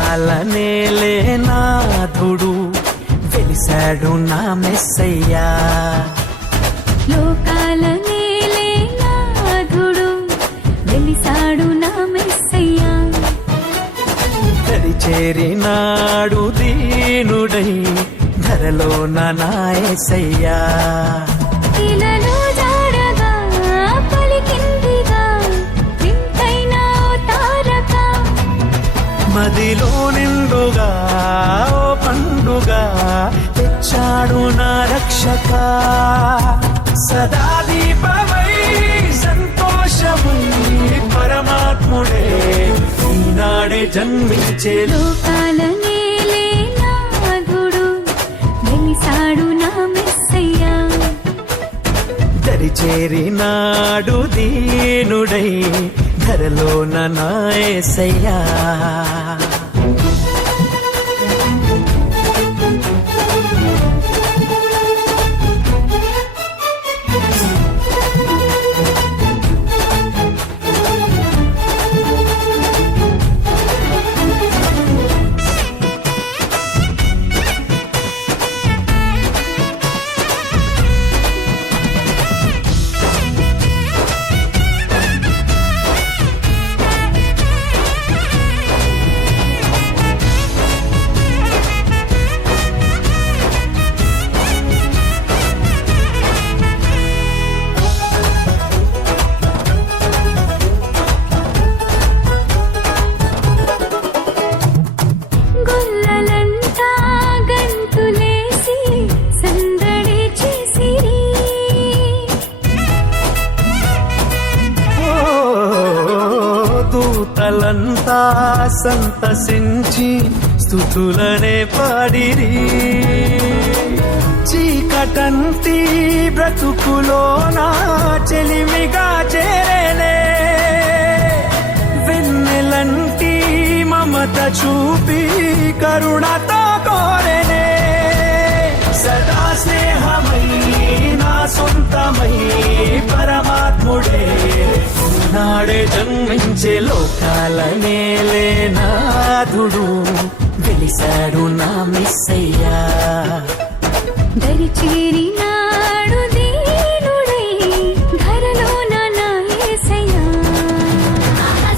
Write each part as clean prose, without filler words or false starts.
లోకాల నేలే నాథుడు వెలిశాడు నా మెస్సయ్యా. లోకాల నేలే నాథుడు వెలిశాడు నా మెస్సయ్యా. దరి చేరినాడు దీనుడై ధరలో నా యేసయ్యా. ఇలలో జాడగా పలికిందిగా వింతైన తారక, మదిలో నిండుగా ఓ పండుగ తెచ్చాడు నా రక్షక. సదా దీపమై సంతోషమై పరమాత్ముడే ఈనాడే జన్మించే. లోకాల నేలే నాథుడు వెలిశాడు నా మెస్సయ్యా. దరి చేరినాడు దీనుడై ధరలో నా యేసయ్యా. గొల్లలంతా గంతులేసి సందడి చేసిరి. ఓ దూతలంతా సంతసించి స్తుతులనే పాడిరి. చీకటంటి బ్రతుకులో నా చెలిమిగా చేరేనే. వెన్నెలంటి మమత చూపి కరుణతో కోరెనే. సదా స్నేహమై నా సొంతమై పరమాత్ముడే నాడే జన్మించే. లోకాల నేలే నాథుడు వెలిశాడు నా మెస్సయ్యా. దరి చేరినాడు దీనుడై ధరలో నా యేసయ్యా.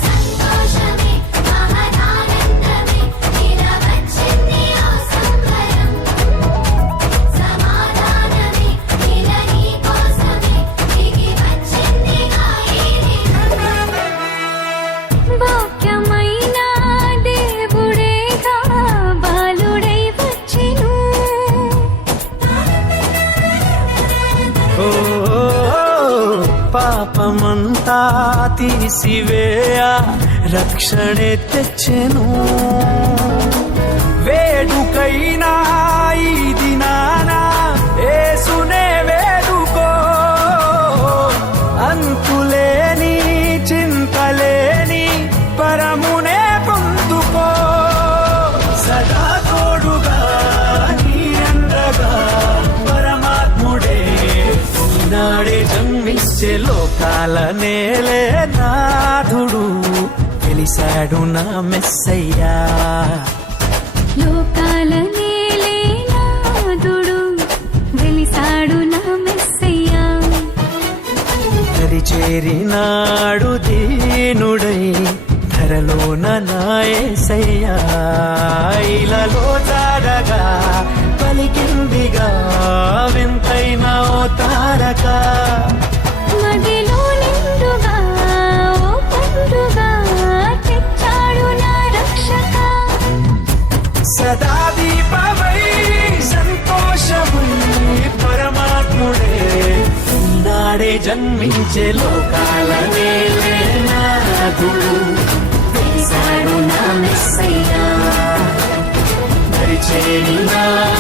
సంతోషమే మహదానందమే ఇలా వచ్చింది ఆ సంబరం. సమాధానమే ఇలా నీ కోసమే దిగి వచ్చింది ఆ ఈ దినం. వాక్యమైన దేవుడేగా బాలుడై వచ్చెను. ఓ పాపమంతా తీసివేయ రక్షణే తెచ్చెను. వేడుకైనా ఈ దినాన యేసునే వేడుకో. అంతులేని చింతలేని పరమునే పొందుకో. సదా తోడుగా నీ అండగా పరమాత్ముడే ఈనాడే జన్మించే. లోకాల నేలే నాథుడు వెలిశాడు నా మెస్సయ్యా. లోకాల నేలే నాథుడు వెలిశాడు నా మెస్సయ్యా. దరి చేరినాడు దీనుడై ధరలో నా యేసయ్యా. ఇలలో జాడగా పలికిందిగా వింతైన ఓ తారక. మదిలో నిండుగా ఓ పండుగ తెచ్చాడు నా రక్షక. సదా దీపమై సంతోషమై పరమాత్ముడే ఈనాడే జన్మించే. లోకాల నేలే నాథుడు వెలిశాడు నా మెస్సయ్యా. దరి చేరినాడు